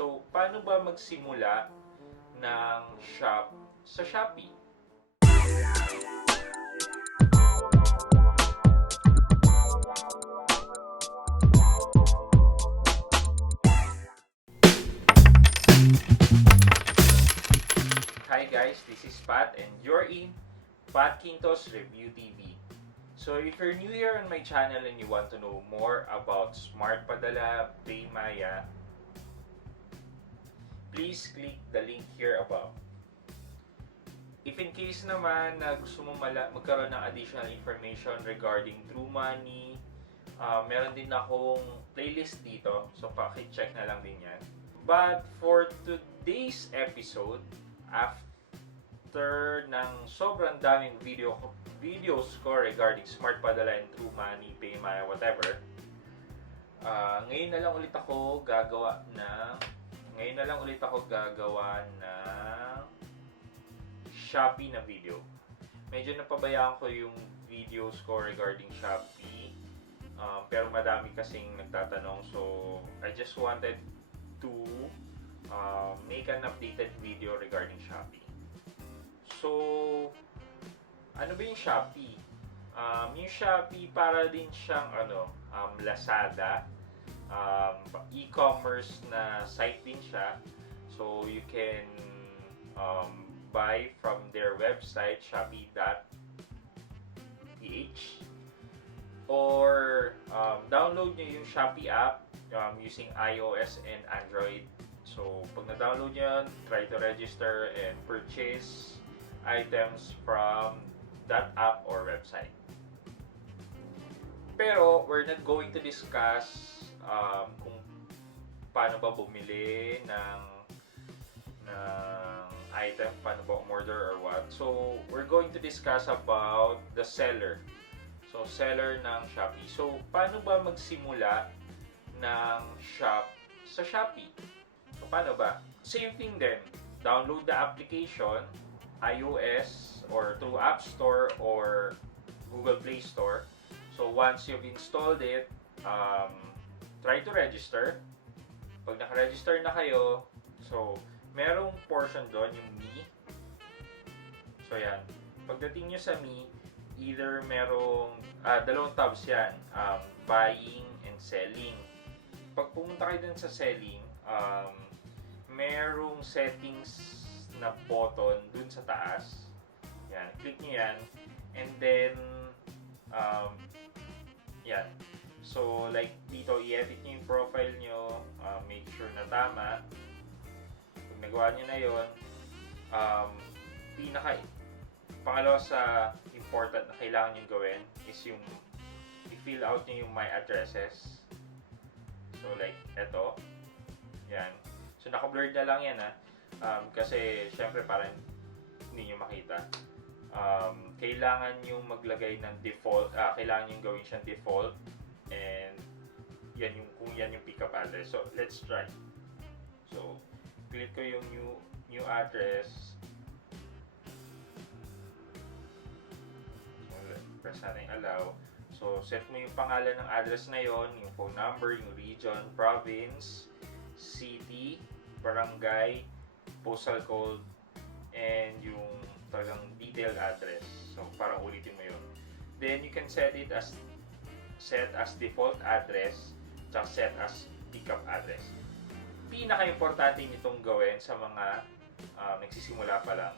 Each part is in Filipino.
So, paano ba magsimula ng shop sa Shopee? Hi guys, this is Pat and you're in Pat Quintos Review TV. So if you're new here on my channel and you want to know more about Smart Padala, PayMaya, please click the link here above. If in case naman na gusto mo magkaroon ng additional information regarding True Money, meron din akong playlist dito. So paki-check na lang din yan. But for today's episode, after ng sobrang daming videos ko regarding Smart Padala and True Money, PayMaya, whatever, ngayon na lang ulit ako gagawa ng Shopee na video. Medyo napabayaan ko yung videos ko regarding Shopee, pero madami kasing nagtatanong, so I just wanted to make an updated video regarding Shopee. So, ano ba yung Shopee? Yung Shopee para din siyang Lazada, e-commerce na site din siya. So, you can buy from their website, shopee.ph, or download nyo yung Shopee app using iOS and Android. So, pag na-download nyo yun, try to register and purchase items from that app or website. Pero, we're not going to discuss kung paano ba bumili ng item, paano ba umorder or what. So, we're going to discuss about the seller. So, seller ng Shopee. So, paano ba magsimula ng shop sa Shopee? So, paano ba? Same thing din. Download the application, iOS, or through App Store or Google Play Store. So, once you've installed it, try to register. Pag naka-register na kayo, so, merong portion doon, yung Me. So, yan. Pagdating nyo sa Me, either merong, dalawang tabs yan, buying and selling. Pag pumunta kayo dun sa selling, merong settings na button dun sa taas. Yan. Click nyo yan. And then, yan. So, like dito, i-edit nyo yung profile nyo, make sure na tama. Pag nagawa nyo na yun, pangalawa sa important na kailangan nyo gawin is yung i-fill out nyo yung my addresses. So, like, eto. Yan. So, naka-blurred na lang yan, kasi, syempre, parang hindi nyo makita. Kailangan nyo maglagay ng default, kailangan nyo gawin siyang default, and yan yung, kung yan yung pickup address. So, let's try. So, click ko yung new address. So, press natin allow. So, set mo yung pangalan ng address na yon, yung phone number, yung region, province, city, barangay, postal code, and yung talagang detailed address. So, para ulitin mo yun. Then, you can set as default address, tsaka set as pickup address. Pinaka-importante nitong gawin sa mga nagsisimula pa lang.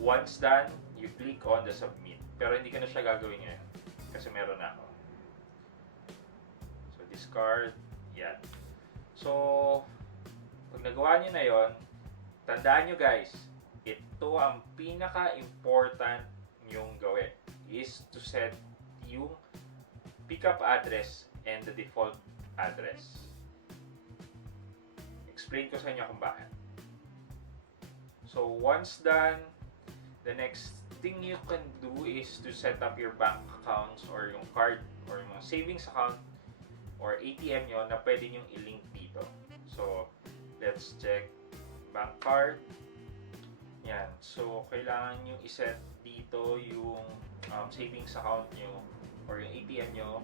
Once done, you click on the submit. Pero hindi ka na siya gagawin ngayon kasi meron na ako. So, discard. Yan. So, pag nagawa nyo na yon, tandaan nyo guys, ito ang pinaka-important nyong gawin is to set yung pickup address and the default address. Explain ko sa inyo kung bakit. So, once done, the next thing you can do is to set up your bank accounts or yung card or yung savings account or ATM nyo na pwede nyong i-link dito. So, let's check bank card. Yan. So, kailangan nyo iset dito yung savings account nyo or yung ATM nyo.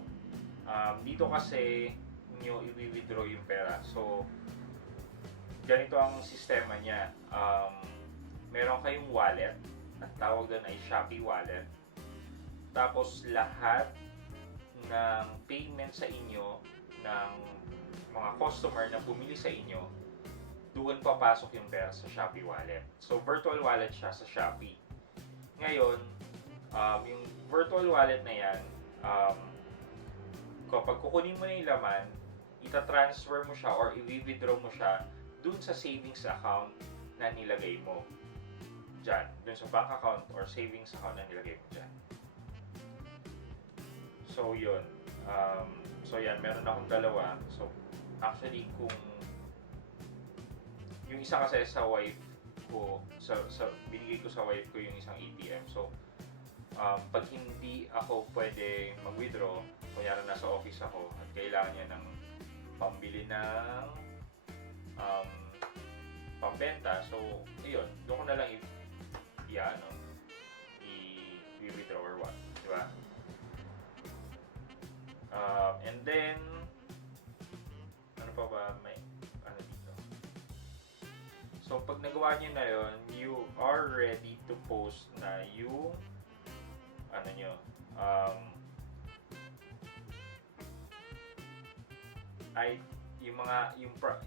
Dito kasi nyo i-withdraw yung pera. So, ganito ang sistema niya. Meron kayong wallet. Ang tawag doon ay Shopee Wallet. Tapos lahat ng payment sa inyo ng mga customer na bumili sa inyo, doon papasok yung pera sa Shopee Wallet. So, virtual wallet siya sa Shopee. Ngayon, yung virtual wallet na yan, kapag kukunin mo na yung laman, ita-transfer mo siya or i-withdraw mo siya dun sa savings account na nilagay mo dyan. Dun sa bank account or savings account na nilagay mo dyan. So, yun. So, yan. Meron akong dalawa. So, actually, kung yung isa kasi sa wife ko, binigay ko sa wife ko yung isang ATM. So, pag hindi ako pwede mag-withdraw, kunyari nasa office ako at kailangan niya ng pambili ng pambenta, so, yun. Doon ko na lang i-withdraw or what. Diba? And then, ano pa ba? May, ano dito? So, pag nagawa niyo na yun, you are ready to post na yung, ano nyo,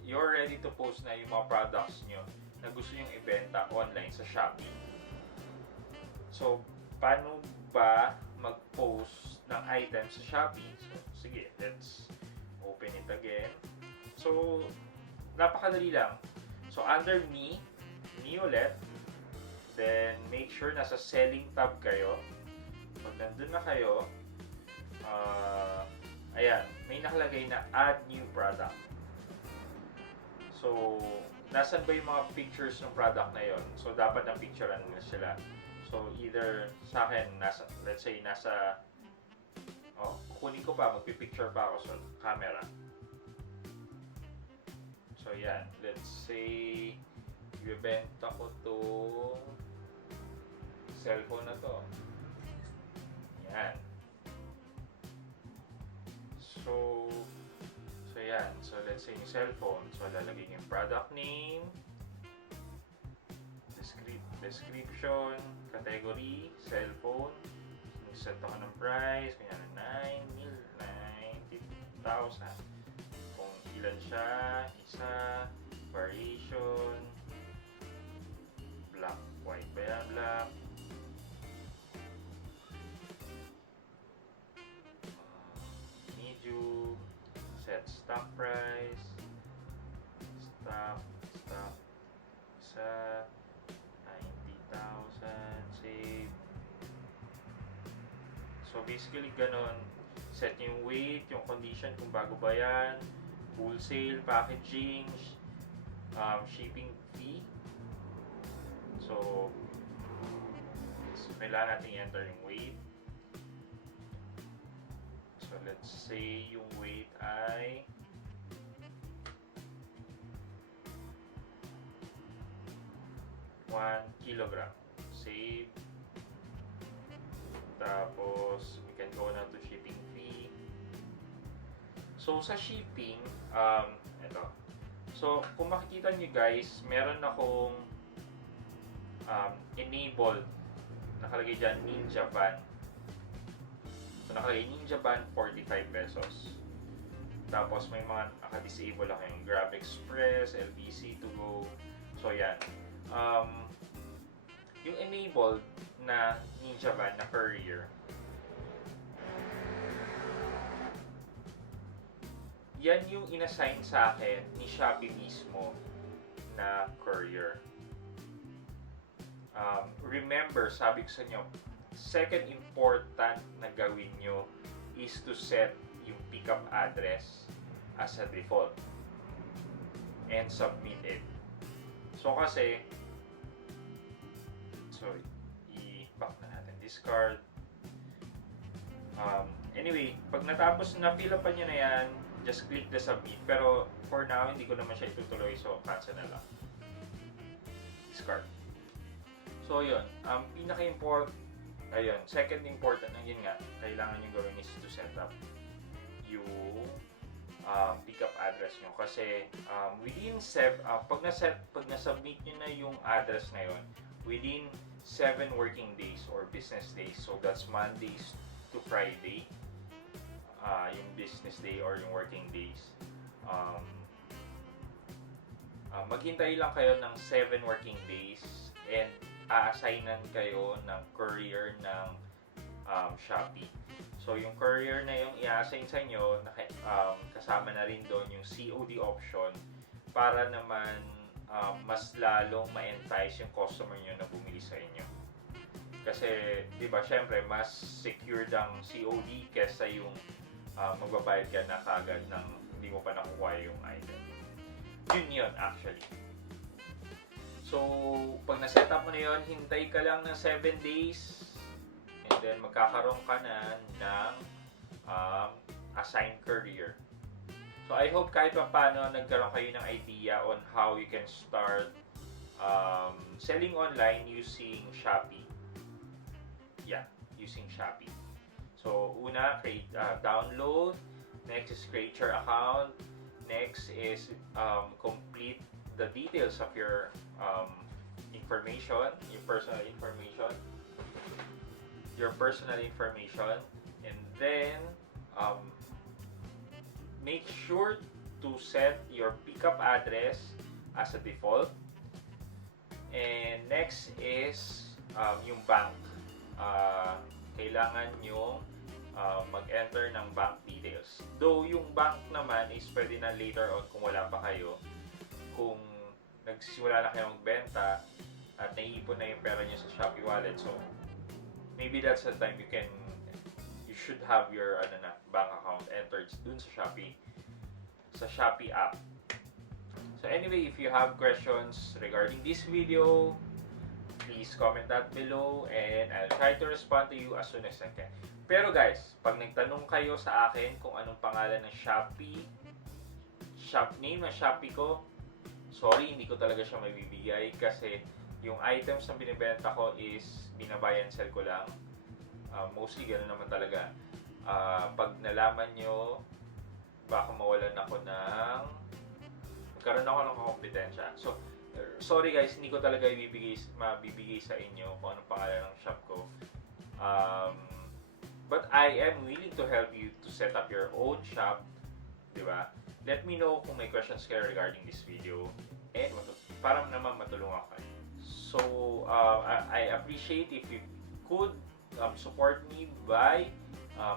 you're ready to post na yung mga products nyo na gusto nyong ibenta online sa Shopee. So, paano ba mag-post ng items sa Shopee? So, sige, let's open it again. So, napakadali lang. So, under me ulit, then make sure nasa selling tab kayo. Pag nandun na kayo, ayan, may nakalagay na add new product. So, nasan ba yung mga pictures ng product na yon? So, dapat ang picturean nila sila. So, either sa akin, let's say, kukunin ko pa, magpipicture pa ako sa camera. So, yan. Let's say, ibebenta ko itong cellphone na to. Yan. So, yan. So, let's say yung cellphone. So, lalagay yung product name, description, category, cellphone. Set ako ng price, kanya na 9,090,000. Kung ilan siya, isa, variation, black, white ba yan, black. Medium, set stock price, stock, isa, 90,000, save. So basically ganon, set yung weight, yung condition kung bago ba yan, wholesale, packaging, shipping fee. So kailangan natin i-enter yung weight. So let's say yung weight ay 1 kilogram. Save. Tapos, we can go na to shipping fee. So, sa shipping, ito. So, kung makikita nyo guys, meron akong enabled. Nakalagay dyan, Ninja Van. So, nakalagay Ninja Van, 45 pesos. Tapos, may mga naka-disable ako yung Grab Express, LBC to go. So, yan. Yung enabled na Ninja Van na courier, yan yung inassign sa akin ni Shopee mismo na courier. Remember, sabi ko sa inyo, second important na gawin nyo is to set yung pickup address as a default and submit it. So kasi, i-back na natin discard. Anyway, pag natapos na fill up nyo na yan, just click the submit. Pero for now, hindi ko naman siya itutuloy, so cancel na lang. Discard. So yun, second important na yun nga, kailangan nyo gawin is to set up yung pick-up address nyo. Kasi pag na-submit nyo na yung address na yun, within 7 working days or business days, so that's Mondays to Friday, yung business day or yung working days, maghintay lang kayo ng 7 working days and a-assignan kayo ng courier ng Shopee. So yung courier na yung i-assign sa inyo, kasama na rin doon yung COD option para naman mas lalong ma-entice yung customer nyo na bumili sa inyo. Kasi, di ba, syempre, mas secured ang COD kesa yung magbabayad ka na kagad ng hindi mo pa nakukuha yung item. Yun actually. So, pag na-set up mo na yun, hintay ka lang ng 7 days and then magkakaroon ka na ng assigned courier. So, I hope kahit pa paano nagkaroon kayo ng idea on how you can start selling online using Shopee. Yeah, using Shopee. So, una, download. Next is create your account. Next is complete the details of your information, your personal information, and then make sure to set your pickup address as a default. And next is yung bank. Kailangan nyo mag-enter ng bank details. Though yung bank naman is pwede na later on kung wala pa kayo. Kung nagsisimula na kayo magbenta at naiipon na yung pera nyo sa Shopee wallet. So, maybe that's the time you should have your bank account entered dun sa Shopee app. So anyway, if you have questions regarding this video, please comment that below and I'll try to respond to you as soon as I can. Pero guys, pag nagtanong kayo sa akin kung anong pangalan ng shop name ng Shopee ko, sorry, hindi ko talaga siya mabibigay kasi yung items na binibenta ko is binabayan sell ko lang. Mostly ganoon naman talaga. Pag nalaman nyo, baka mawalan ako magkaroon ako ng kompetensya. So, sorry guys, hindi ko talaga mabibigay sa inyo kung anong pangalan ng shop ko. But I am willing to help you to set up your own shop, di ba? Let me know kung may questions kayo regarding this video and para naman matulungan kayo. So, I appreciate if you could support me by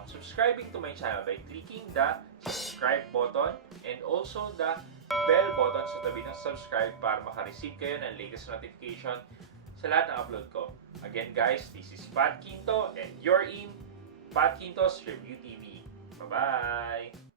subscribing to my channel by clicking the subscribe button and also the bell button sa tabi ng subscribe para makareceive kayo ng latest notification sa lahat ng upload ko. Again guys, this is Pat Quinto and you're in Pat Quinto's Review TV. Bye-bye!